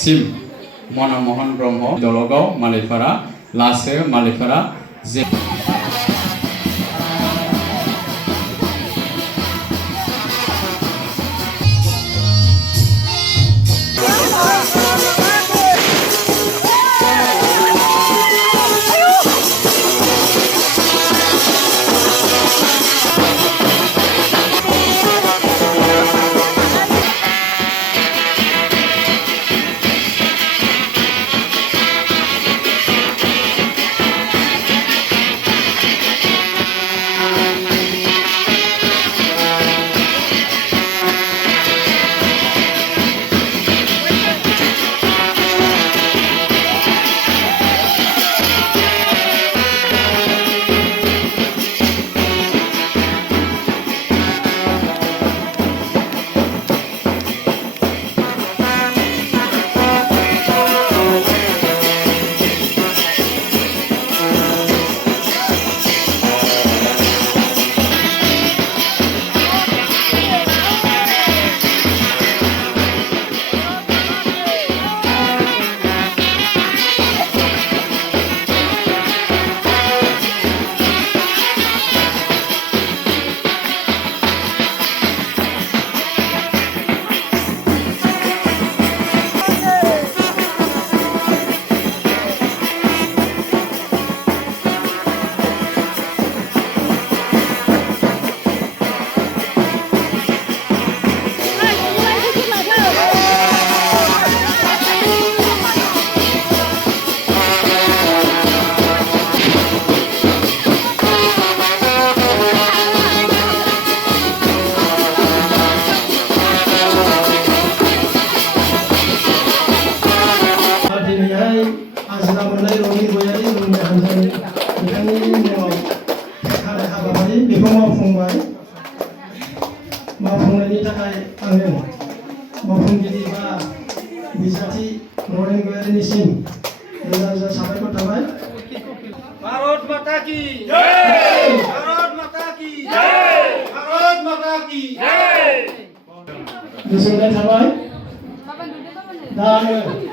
SIM Manmohan ब्रह्म Dalgaon मालिपारा lasso मालिपारा मावफुंनायनि थाखाय आङो मावफुंगिरि बा बिजाथि नरेन गयारिनिसिम रोजा रोजा साबायखर थाबाय। भारत माता की जय, भारत माता की जय, भारत माता की जय। गोजोननाय थाबाय। दा आङो